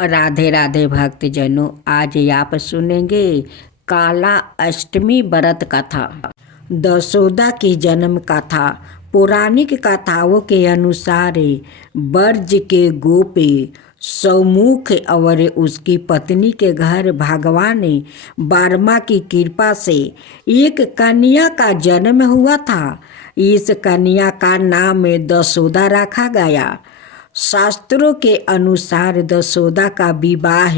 राधे राधे भक्तजनों, आज आप सुनेंगे काला अष्टमी व्रत कथा। दशोदा की जन्म कथा। पौराणिक कथाओं के अनुसार ब्रज के गोपे सौमुख और उसकी पत्नी के घर भगवान वर्मा की कृपा से एक कन्या का जन्म हुआ था। इस कन्या का नाम दशोदा रखा गया। शास्त्रों के अनुसार दशोदा का विवाह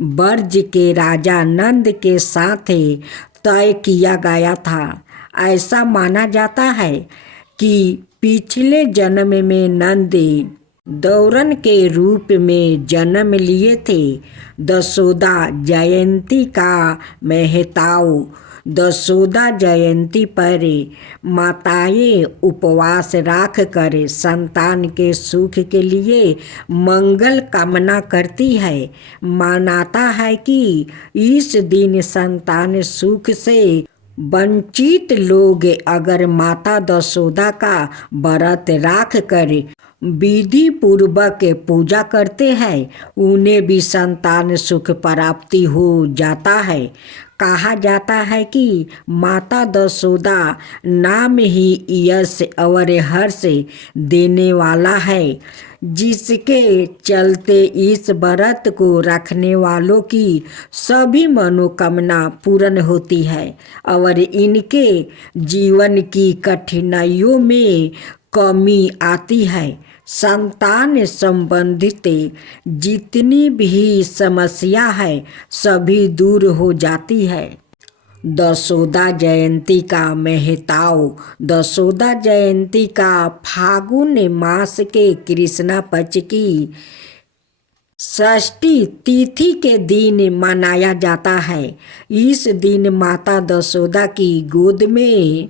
ब्रज के राजा नंद के साथ तय किया गया था। ऐसा माना जाता है कि पिछले जन्म में नंद दौरन के रूप में जन्म लिए थे। दशोदा जयंती का महत्व। दशोदा जयंती पर माताएं उपवास रख कर संतान के सुख के लिए मंगल कामना करती है। मानता है कि इस दिन संतान सुख से वंचित लोग अगर माता दशोदा का व्रत रख कर विधि पूर्वक पूजा करते हैं, उन्हें भी संतान सुख प्राप्ति हो जाता है। कहा जाता है कि माता दशोदा नाम ही यश और हर्ष देने वाला है, जिसके चलते इस व्रत को रखने वालों की सभी मनोकामना पूर्ण होती है और इनके जीवन की कठिनाइयों में कमी आती है। संतान संबंधित जितनी भी समस्या है सभी दूर हो जाती है। दशोदा जयंती का महत्व। दशोदा जयंती का फागुन मास के कृष्णा पक्ष की षष्ठी तिथि के दिन मनाया जाता है। इस दिन माता दशोदा की गोद में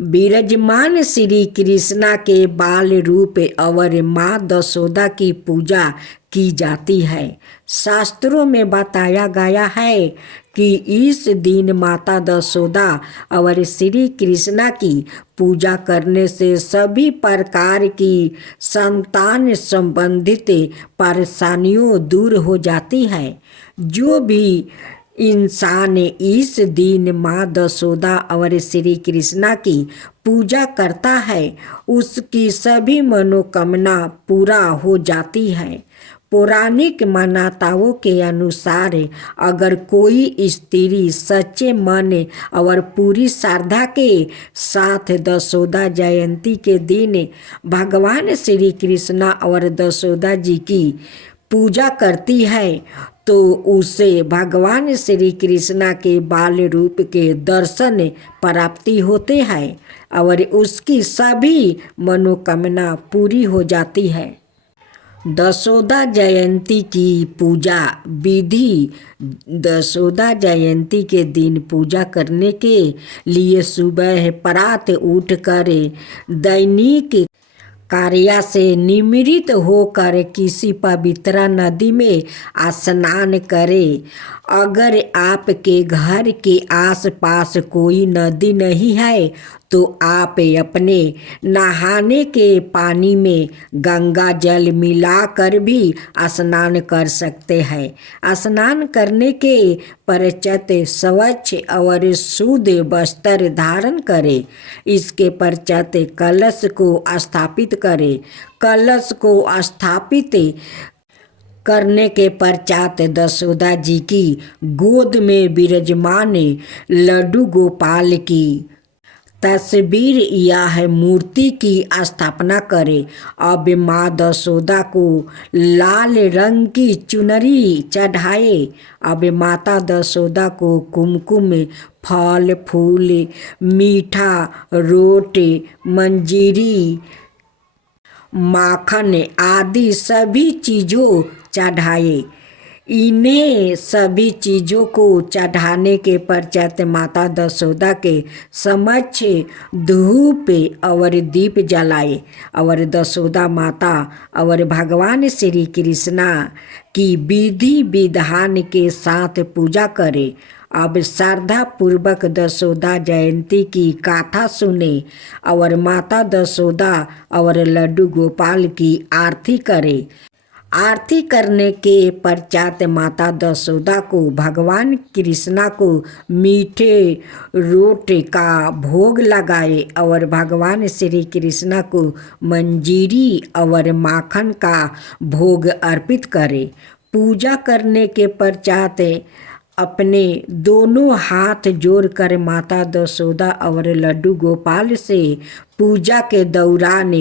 विराजमान श्री कृष्णा के बाल रूप और माँ दशोदा की पूजा की जाती है। शास्त्रों में बताया गया है कि इस दिन माता दशोदा और श्री कृष्णा की पूजा करने से सभी प्रकार की संतान संबंधित परेशानियों दूर हो जाती है। जो भी इंसान इस दिन माँ दशोदा और श्री कृष्णा की पूजा करता है उसकी सभी मनोकामना पूरा हो जाती है। पौराणिक मान्यताओं के अनुसार अगर कोई स्त्री सच्चे मन और पूरी श्रद्धा के साथ दशोदा जयंती के दिन भगवान श्री कृष्णा और दशोदा जी की पूजा करती है तो उसे भगवान श्री कृष्णा के बाल रूप के दर्शन प्राप्ति होते हैं और उसकी सभी मनोकामना पूरी हो जाती है। दशोदा जयंती की पूजा विधि। दशोदा जयंती के दिन पूजा करने के लिए सुबह प्रात उठकर दैनिक कार्य से निवृत्त होकर किसी पवित्र नदी में स्नान करें। अगर आपके घर के आसपास कोई नदी नहीं है तो आप अपने नहाने के पानी में गंगा जल मिलाकर भी स्नान कर सकते हैं। स्नान करने के पश्चात स्वच्छ और शुद्ध वस्त्र धारण करें। इसके पश्चात कलश को स्थापित करें। कलश को स्थापित करने के पश्चात दशोदा जी की गोद में विराजमान लड्डू गोपाल की तस्वीर या मूर्ति की स्थापना करें। अब माँ दशोदा को लाल रंग की चुनरी चढ़ाए। अब माता दशोदा को कुमकुम, फल फूल, मीठा रोटी, मंजीरी, माखन आदि सभी चीज़ों चढ़ाए। इन्हें सभी चीज़ों को चढ़ाने के पश्चात माता दशोदा के समक्ष धूप और दीप जलाए और दशोदा माता और भगवान श्री कृष्णा की विधि विधान के साथ पूजा करें। अब श्रद्धा पूर्वक दशोदा जयंती की गाथा सुने और माता दशोदा और लड्डू गोपाल की आरती करें। आरती करने के पश्चात माता दशोदा को भगवान कृष्णा को मीठे रोटे का भोग लगाए और भगवान श्री कृष्णा को मंजीरी और माखन का भोग अर्पित करे। पूजा करने के पश्चात अपने दोनों हाथ जोड़कर माता दशोदा और लड्डू गोपाल से पूजा के दौरान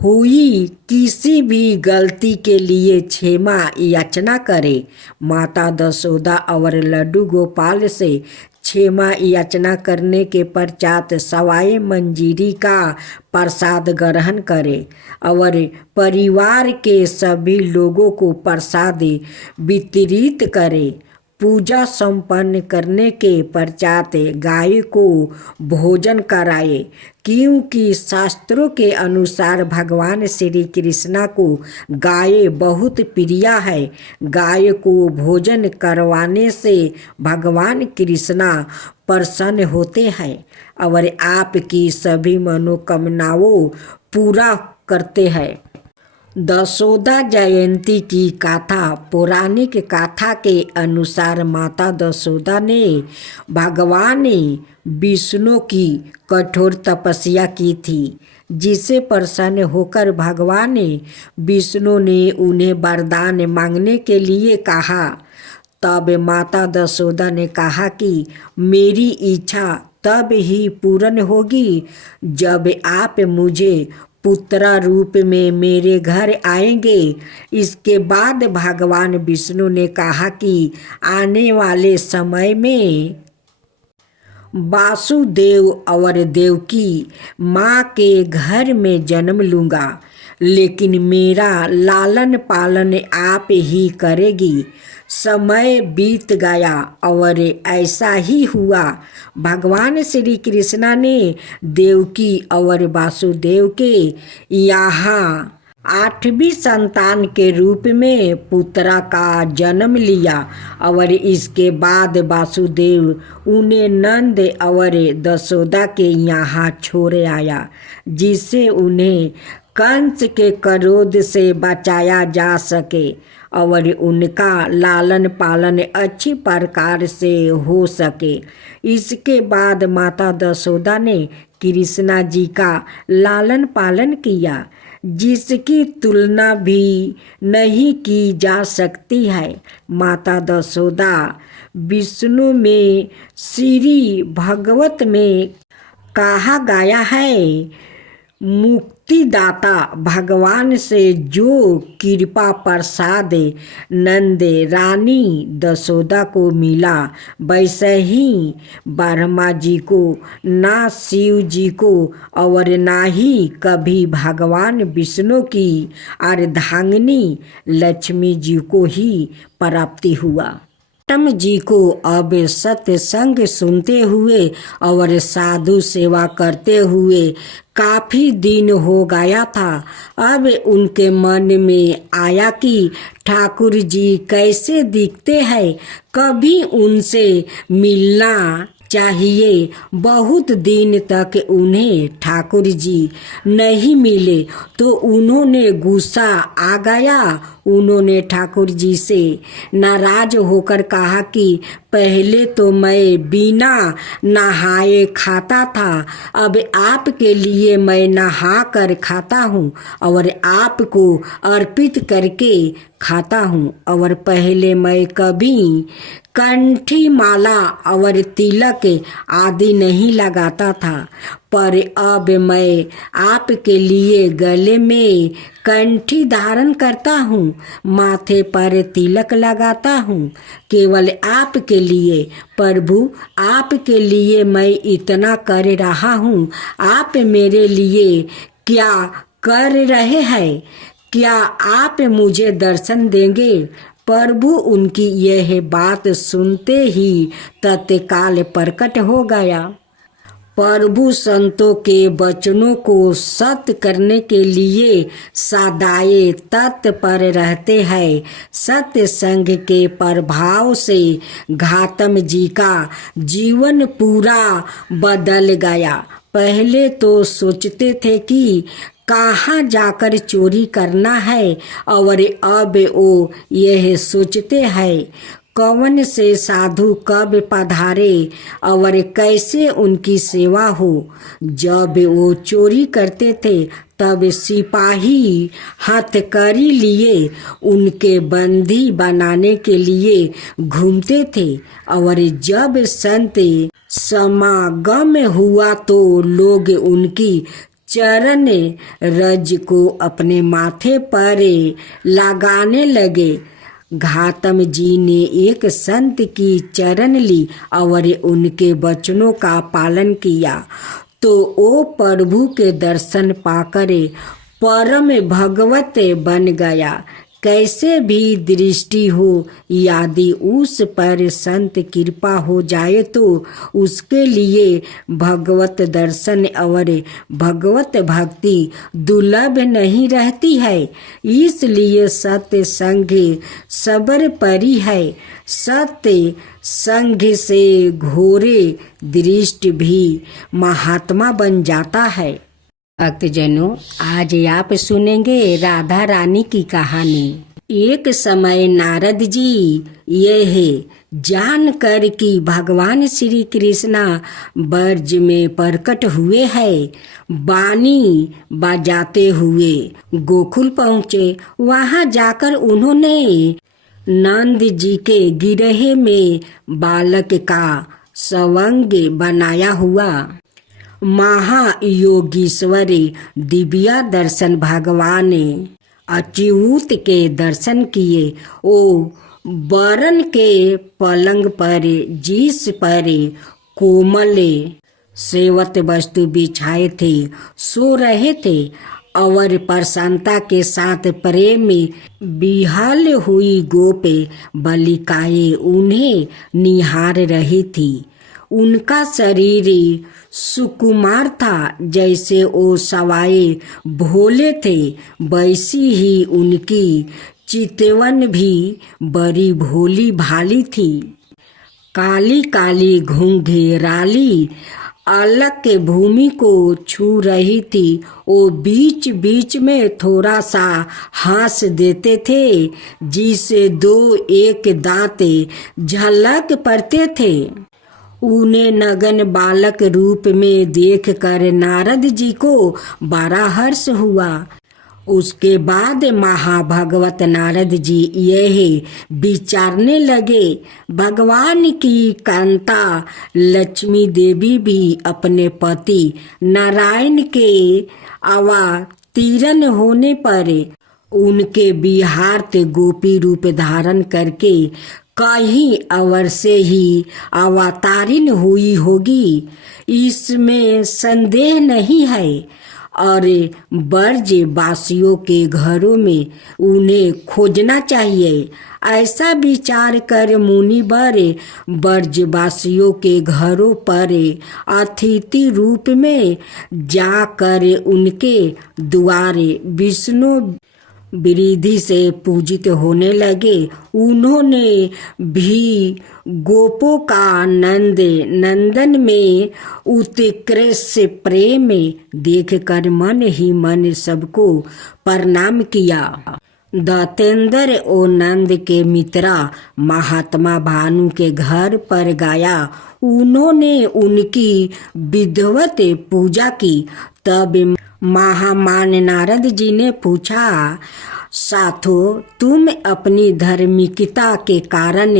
हुई किसी भी गलती के लिए क्षमा याचना करे। माता दशोदा और लड्डू गोपाल से क्षमा याचना करने के पश्चात सवाए मंजीरी का प्रसाद ग्रहण करे और परिवार के सभी लोगों को प्रसाद वितरित करे। पूजा संपन्न करने के पश्चात गाय को भोजन कराए, क्योंकि शास्त्रों के अनुसार भगवान श्री कृष्णा को गाय बहुत प्रिय है। गाय को भोजन करवाने से भगवान कृष्णा प्रसन्न होते हैं और आपकी सभी मनोकामनाओं पूरा करते हैं। दशोदा जयंती की कथा। पौराणिक कथा के अनुसार माता दशोदा ने भगवान विष्णु की कठोर तपस्या की थी, जिसे प्रसन्न होकर भगवान विष्णु ने उन्हें वरदान मांगने के लिए कहा। तब माता दशोदा ने कहा कि मेरी इच्छा तब ही पूर्ण होगी जब आप मुझे पुत्र रूप में मेरे घर आएंगे। इसके बाद भगवान विष्णु ने कहा कि आने वाले समय में वासुदेव और देवकी माँ के घर में जन्म लूँगा, लेकिन मेरा लालन पालन आप ही करेगी। समय बीत गया और ऐसा ही हुआ। भगवान श्री कृष्णा ने देवकी और वासुदेव के यहाँ 8वीं संतान के रूप में पुत्रा का जन्म लिया और इसके बाद वासुदेव उन्हें नंद और दशोदा के यहाँ छोड़ आया, जिससे उन्हें कंस के क्रोध से बचाया जा सके और उनका लालन पालन अच्छी प्रकार से हो सके। इसके बाद माता दशोदा ने कृष्णा जी का लालन पालन किया, जिसकी तुलना भी नहीं की जा सकती है। माता दशोदा विष्णु में श्री भगवत में कहा गया है, मुक्तिदाता भगवान से जो कृपा प्रसाद नंद रानी दशोदा को मिला, वैसे ही ब्रह्मा जी को, ना शिव जी को और ना ही कभी भगवान विष्णु की अर्धांगिनी लक्ष्मी जी को ही प्राप्ति हुआ। गौतम जी को अब सत्संग सुनते हुए और साधु सेवा करते हुए काफी दिन हो गया था। अब उनके मन में आया कि ठाकुर जी कैसे दिखते हैं, कभी उनसे मिलना चाहिए। बहुत दिन तक उन्हें ठाकुर जी नहीं मिले तो उन्होंने गुस्सा आ गया। उन्होंने ठाकुर जी से नाराज होकर कहा कि पहले तो मैं बिना नहाए खाता था, अब आपके लिए मैं नहा कर खाता हूँ और आपको अर्पित करके खाता हूँ। और पहले मैं कभी कंठी माला और तिलक आदि नहीं लगाता था, पर अब मैं आपके लिए गले में कंठी धारण करता हूँ, माथे पर तिलक लगाता हूँ, केवल आपके लिए। प्रभु, आपके लिए मैं इतना कर रहा हूँ, आप मेरे लिए क्या कर रहे हैं? क्या आप मुझे दर्शन देंगे? प्रभु उनकी यह बात सुनते ही तत्काल प्रकट हो गया। प्रभु संतों के वचनों को सत्य करने के लिए सदाए तत्पर रहते हैं। सत्य संग के प्रभाव से गौतम जी का जीवन पूरा बदल गया। पहले तो सोचते थे कि कहाँ जाकर चोरी करना है, और अब वो यह सोचते हैं कौन से साधु कब पधारे और कैसे उनकी सेवा हो। जब वो चोरी करते थे तब सिपाही हथकड़ी लिए उनके बंदी बनाने के लिए घूमते थे, और जब संत समागम हुआ तो लोग उनकी चरण रज को अपने माथे पर लगाने लगे। घातम जी ने एक संत की चरण ली और उनके वचनों का पालन किया तो वो प्रभु के दर्शन पाकर परम भगवत बन गया। कैसे भी दृष्टि हो यदि उस पर संत कृपा हो जाए तो उसके लिए भगवत दर्शन और भगवत भक्ति दुर्लभ नहीं रहती है। इसलिए सत्य संग सबर परी है। सत्य संग से घोरे दृष्टि भी महात्मा बन जाता है। भक्तजनों, आज आप सुनेंगे राधा रानी की कहानी। एक समय नारद जी यह जान कर कि भगवान श्री कृष्णा ब्रज में प्रकट हुए हैं, बानी बजाते हुए गोकुल पहुँचे। वहाँ जाकर उन्होंने नंद जी के गिरहे में बालक का सवंग बनाया हुआ महायोगीश्वरी दिव्या दर्शन भगवान अच्युत के दर्शन किए। ओ वरण के पलंग पर जिस पर कोमल सेवत वस्तु बिछाए थे सो रहे थे और प्रसन्नता के साथ प्रेम में बिहाल हुई गोप बालिकाएं उन्हें निहार रही थी। उनका शरीर सुकुमार था, जैसे वो सवाए भोले थे वैसी ही उनकी चितवन भी बड़ी भोली भाली थी। काली काली घुंघराली अलग के भूमि को छू रही थी। वो बीच बीच में थोड़ा सा हंस देते थे जिसे दो एक दांत झलक पड़ते थे। उन्हें नगन बालक रूप में देखकर नारद जी को बड़ा हर्ष हुआ। उसके बाद महाभगवत नारद जी यह विचारने लगे, भगवान की कांता लक्ष्मी देवी भी अपने पति नारायण के अवतीर्ण होने पर उनके विहार्थ गोपी रूप धारण करके कहीं अवर से ही अवतारिण हुई होगी, इसमें संदेह नहीं है। और ब्रज वासियों के घरों में उन्हें खोजना चाहिए। ऐसा विचार कर मुनिवर ब्रजवासियों के घरों पर अतिथि रूप में जाकर उनके द्वारे विष्णु विरिधि से पूजित होने लगे। उन्होंने भी गोपों का नंदन में उत्कृष्ट प्रेम देखकर मन ही मन सबको प्रणाम किया। दत्तेंद्र और नंद के मित्रा महात्मा भानु के घर पर गया। उन्होंने उनकी विधिवत पूजा की। तब महामान नारद जी ने पूछा, साधो तुम अपनी धार्मिकता के कारण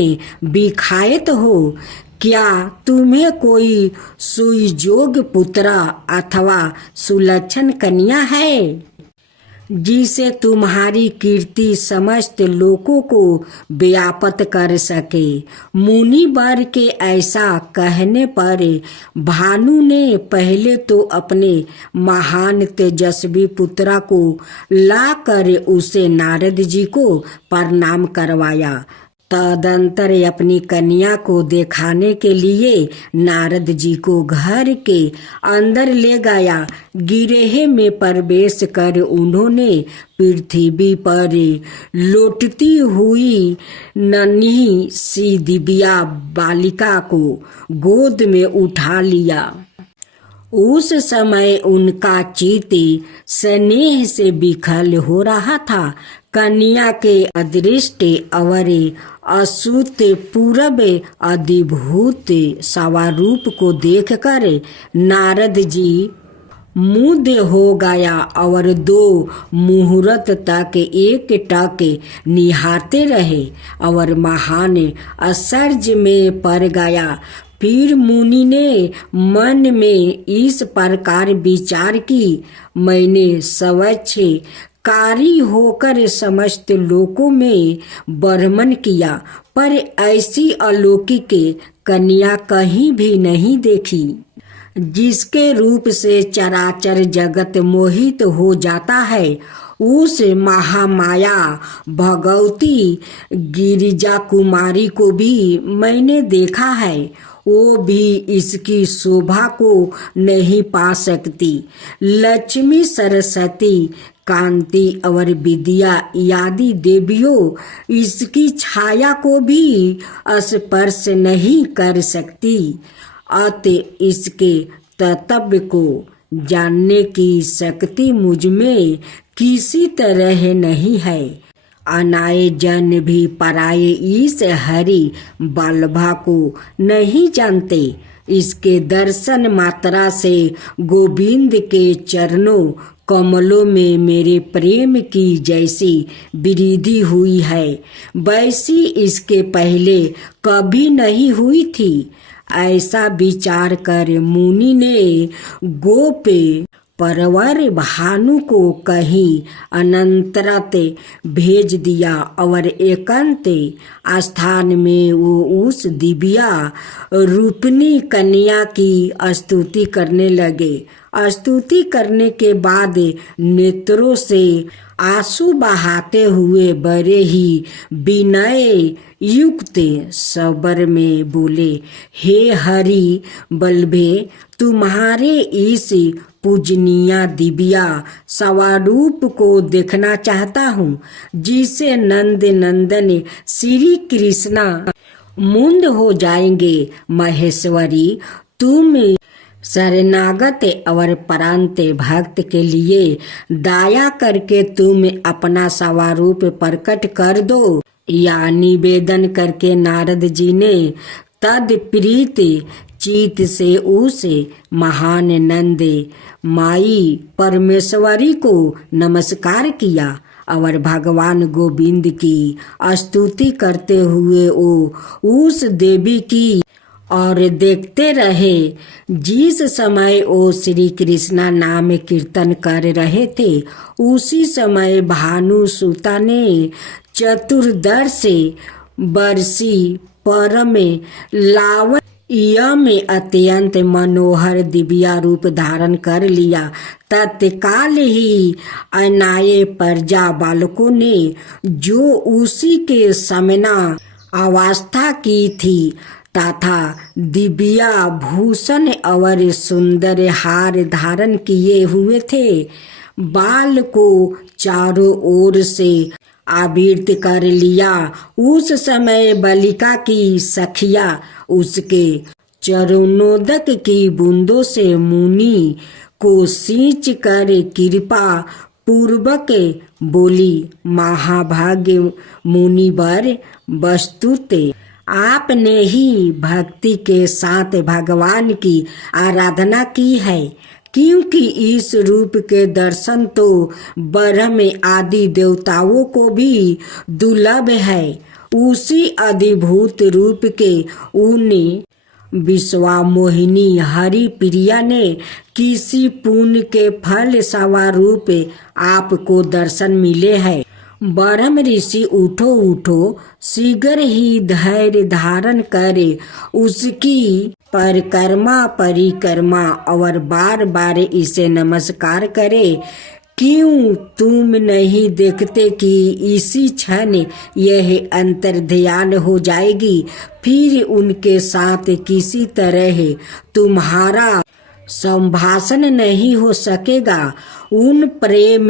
विख्यात हो, क्या तुम्हें कोई सुयोग्य पुत्र अथवा सुलक्षण कन्या है जिसे तुम्हारी कीर्ति समस्त लोकों को व्याप्त कर सके। मुनि वर के ऐसा कहने पर भानु ने पहले तो अपने महान तेजस्वी पुत्रा को लाकर उसे नारद जी को प्रणाम करवाया। तदंतर अपनी कन्या को दिखाने के लिए नारद जी को घर के अंदर ले गया। गिरहे में प्रवेश कर उन्होंने पृथ्वी पर लौटती हुई नन्ही सी दिव्या बालिका को गोद में उठा लिया। उस समय उनका चित्त स्नेह से विकल हो रहा था। कन्या के अदृष्ट और असूत पूर्व अधिभूत स्वरूप को देखकर नारद जी मुग्ध हो गया और 2 मुहूर्त तक एक टक निहारते रहे और महान आश्चर्य में पड़ गया। फिर मुनि ने मन में इस प्रकार विचार की, मैंने स्वच्छ कारी होकर समस्त लोकों में भ्रमण किया, पर ऐसी अलौकिक कन्या कहीं भी नहीं देखी जिसके रूप से चराचर जगत मोहित हो जाता है। उस महामाया भगवती गिरिजा कुमारी को भी मैंने देखा है, वो भी इसकी शोभा को नहीं पा सकती। लक्ष्मी, सरस्वती, कांति और विद्या आदि देवियों इसकी छाया को भी स्पर्श नहीं कर सकती। अतः इसके तत्व को जानने की शक्ति मुझ में किसी तरह नहीं है। अनाए जन भी पराये इस हरि वल्लभा को नहीं जानते। इसके दर्शन मात्रा से गोविंद के चरणों कमलों में मेरे प्रेम की जैसी वृद्धि हुई है, वैसी इसके पहले कभी नहीं हुई थी। ऐसा विचार कर मुनि ने गोप परवर भानु को कहीं अनंतरत भेज दिया और एकांत स्थान में वो उस दिव्या रूपनी कन्या की स्तुति करने लगे। स्तुति करने के बाद नेत्रों से आंसू बहाते हुए बड़े ही विनय युक्त स्वर में बोले, हे हरि वल्लभे, तुम्हारे इस पूजनीय दिव्या स्वरूप को देखना चाहता हूँ, जिसे नंद नंदन श्री कृष्णा मुग्ध हो जाएंगे। महेश्वरी, तुम शरणागत और परांत भक्त के लिए दया करके तुम अपना स्वरूप प्रकट कर दो। या निवेदन करके नारद जी ने तदप्रीत चित से उस महान नंद माई परमेश्वरी को नमस्कार किया और भगवान गोविंद की स्तुति करते हुए वो उस देवी की और देखते रहे। जिस समय वो श्री कृष्णा नाम कीर्तन कर रहे थे, उसी समय भानुसुता ने चतुर्दश वर्षी परम लावण्य में अत्यंत मनोहर दिव्या रूप धारण कर लिया। तत्काल ही अनाए प्रजा बालकों ने जो उसी के समना अवस्था की थी तथा दिव्या भूषण और सुंदर हार धारण किए हुए थे, बाल को चारों ओर से आवृत कर लिया। उस समय बालिका की सखिया उसके चरणोदक की बूंदों से मुनि को सींच कर कृपा पूर्वक बोली, महाभाग्य मुनिवर, वस्तुत आपने ही भक्ति के साथ भगवान की आराधना की है, क्योंकि इस रूप के दर्शन तो ब्रह्म आदि देवताओं को भी दुर्लभ है। उसी अधिभूत रूप के उन विश्वामोहिनी हरि प्रिया ने किसी पुण्य के फल स्वरूप आपको दर्शन मिले हैं। ब्रह्म ऋषि, उठो उठो, शीघ्र ही धैर्य धारण करे, उसकी परिक्रमा और बार बार इसे नमस्कार करे। क्यों तुम नहीं देखते कि इसी क्षण यह अंतर्ध्यान हो जाएगी, फिर उनके साथ किसी तरह तुम्हारा संभाषण नहीं हो सकेगा। उन प्रेम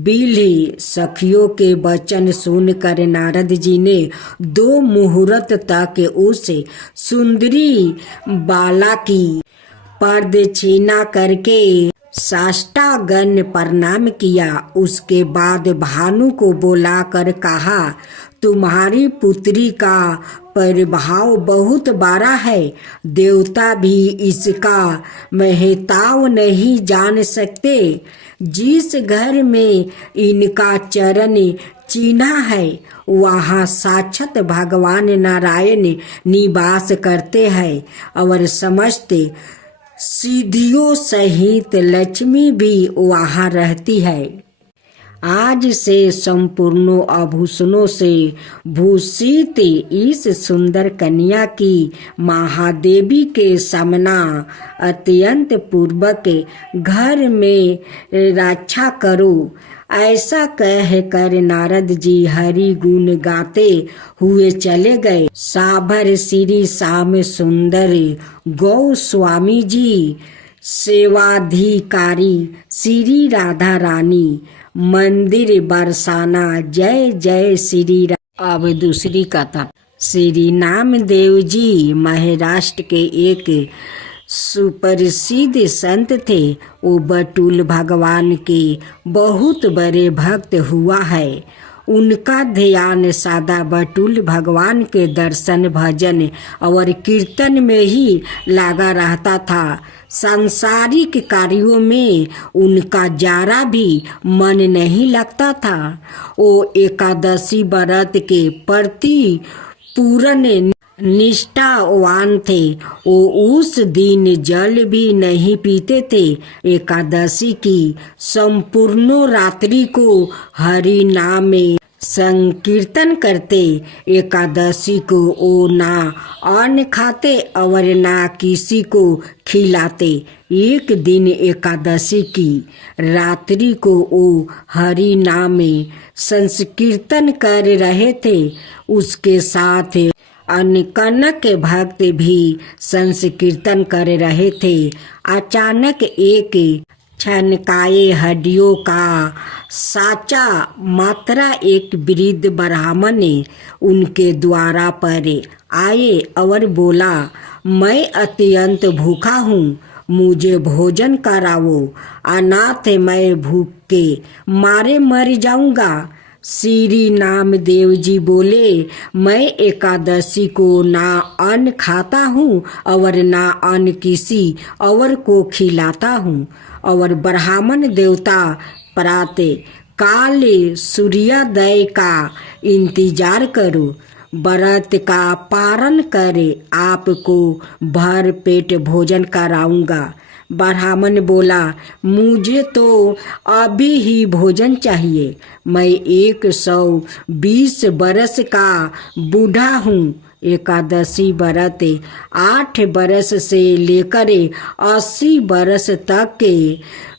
बिल्ही सखियों के वचन सुनकर नारद जी ने 2 मुहूर्त तक उस सुंदरी बाला की प्रदक्षिणा करके साष्टांग प्रणाम किया। उसके बाद भानु को बुलाकर कहा, तुम्हारी पुत्री का प्रभाव बहुत बड़ा है, देवता भी इसका महत्व नहीं जान सकते। जिस घर में इनका चरण चिन्ह है वहाँ साक्षात भगवान नारायण निवास करते हैं और समस्त सिद्धियों सहित लक्ष्मी भी वहाँ रहती है। आज से संपूर्ण आभूषणों से भूषित इस सुंदर कन्या की महादेवी के सामना अत्यंत पूर्वक घर में रक्षा करो। ऐसा कहकर नारद जी हरि गुण गाते हुए चले गए। साभर श्री श्याम सुंदर गोस्वामी जी, सेवाधिकारी श्री राधा रानी, मंदिर बरसाना, जय जय श्री राम। अब दूसरी कथा। श्री नामदेव जी महाराष्ट्र के एक सुप्रसिद्ध संत थे। वो बटुल भगवान के बहुत बड़े भक्त हुआ है। उनका ध्यान सदा बटुल भगवान के दर्शन, भजन और कीर्तन में ही लगा रहता था। सांसारिक कार्यों में उनका जरा भी मन नहीं लगता था। वो एकादशी व्रत के प्रति पूर्ण निष्ठावान थे। वो उस दिन जल भी नहीं पीते थे। एकादशी की संपूर्ण रात्रि को हरि नाम में संकीर्तन करते। एकादशी को वो ना अन्न खाते और ना किसी को खिलाते। एक दिन एकादशी की रात्रि को वो हरि नाम में संकीर्तन कर रहे थे। उसके साथ अनकनक भक्त भी संकीर्तन कर रहे थे। अचानक एक छनकाए हड्डियों का साचा मात्रा एक वृद्ध ब्राह्मण उनके द्वारा पर आए और बोला, मैं अत्यंत भूखा हूँ, मुझे भोजन कराओ, अनाथ मैं भूख के मारे मर जाऊंगा। श्री नामदेव जी बोले, मैं एकादशी को ना अन्न खाता हूँ और ना अन्न किसी और को खिलाता हूँ। और ब्राह्मण देवता प्रातः काल सूर्योदय का इंतजार करो, व्रत का पारण करे, आपको भर पेट भोजन कराऊंगा। ब्राह्मण बोला, मुझे तो अभी ही भोजन चाहिए, मैं 120 बरस का बूढ़ा हूँ। एकादशी व्रत 8 बरस से लेकर 80 बरस तक के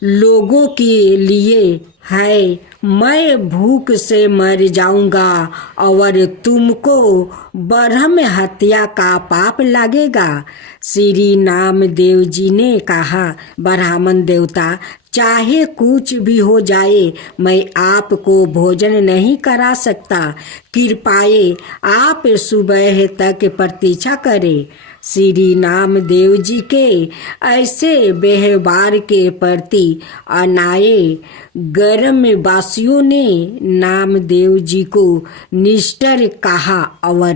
लोगों के लिए है। मैं भूख से मर जाऊंगा और तुमको ब्रह्म हत्या का पाप लगेगा। श्री नामदेव जी ने कहा, ब्राह्मण देवता, चाहे कुछ भी हो जाए, मैं आपको भोजन नहीं करा सकता। कृपाए आप सुबह तक प्रतीक्षा करें। श्री नामदेव जी के ऐसे व्यवहार के प्रति अनाए ग्रामवासियों ने नामदेव जी को निष्ठुर कहा और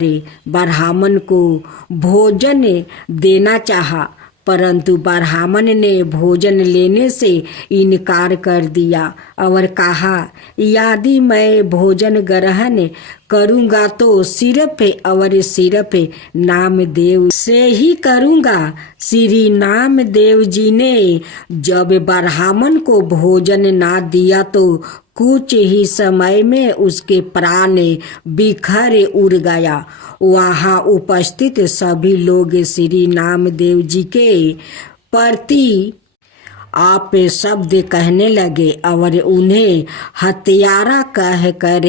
ब्राह्मण को भोजन देना चाहा, परंतु ब्राह्मण ने भोजन लेने से इनकार कर दिया और कहा, यदि मैं भोजन ग्रहण करूंगा तो सिर्फ और सिर्फ नामदेव से ही करूंगा। श्री नामदेव जी ने जब ब्राह्मण को भोजन ना दिया तो कुछ ही समय में उसके प्राण बिखर उड़ गया। वहाँ उपस्थित सभी लोग श्री नामदेव जी के प्रति आप शब्द कहने लगे और उन्हें हत्यारा कह कर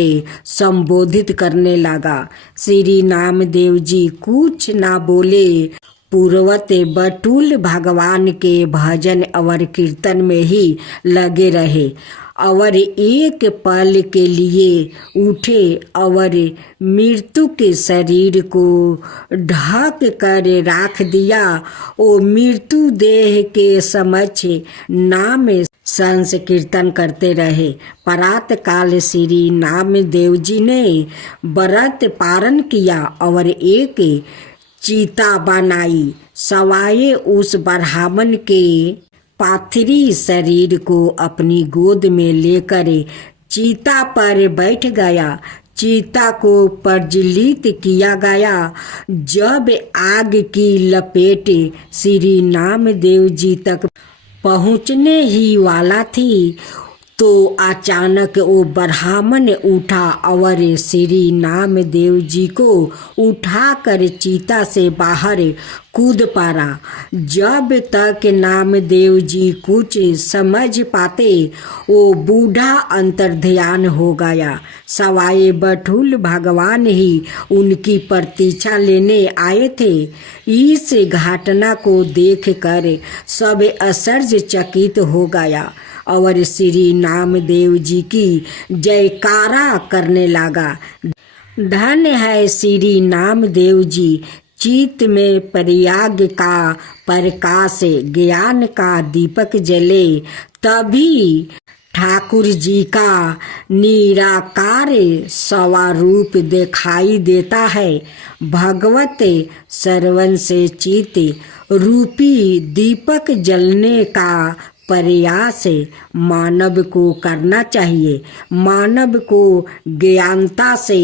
संबोधित करने लगा। श्री नामदेव जी कुछ ना बोले, पूर्वत बटुल भगवान के भजन और कीर्तन में ही लगे रहे और एक पल के लिए उठे और मृत्यु के शरीर को ढक कर राख दिया। ओ मृत्यु देह के समक्ष नाम संकीर्तन करते रहे। प्रातः काल श्री नामदेव जी ने व्रत पारण किया और एक चीता बनाई। सवाए उस ब्राह्मण के पार्थिव शरीर को अपनी गोद में लेकर चीता पर बैठ गया। चीता को प्रज्वलित किया गया। जब आग की लपेट श्री नामदेव जी तक पहुँचने ही वाला थी तो अचानक वो ब्राह्मण उठा और श्री नामदेव जी को उठाकर चीता से बाहर कूद पड़ा। जब तक नामदेव जी कुछ समझ पाते वो बूढ़ा अंतर्ध्यान हो गया। सवाए बटुल भगवान ही उनकी प्रतीक्षा लेने आए थे। इस घटना को देखकर सब आश्चर्यचकित हो गया और श्री नामदेव जी की जयकारा करने लगा। धन्य है श्री नामदेव जी, चित्त में प्रयाग का प्रकाश ज्ञान का दीपक जले तभी ठाकुर जी का निराकार स्वरूप दिखाई देता है। भगवत श्रवण से चित्त रूपी दीपक जलने का प्रयास मानव को करना चाहिए। मानव को ज्ञानता से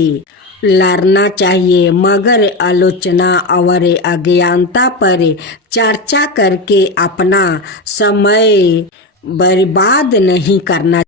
लड़ना चाहिए, मगर आलोचना और अज्ञानता पर चर्चा करके अपना समय बर्बाद नहीं करना।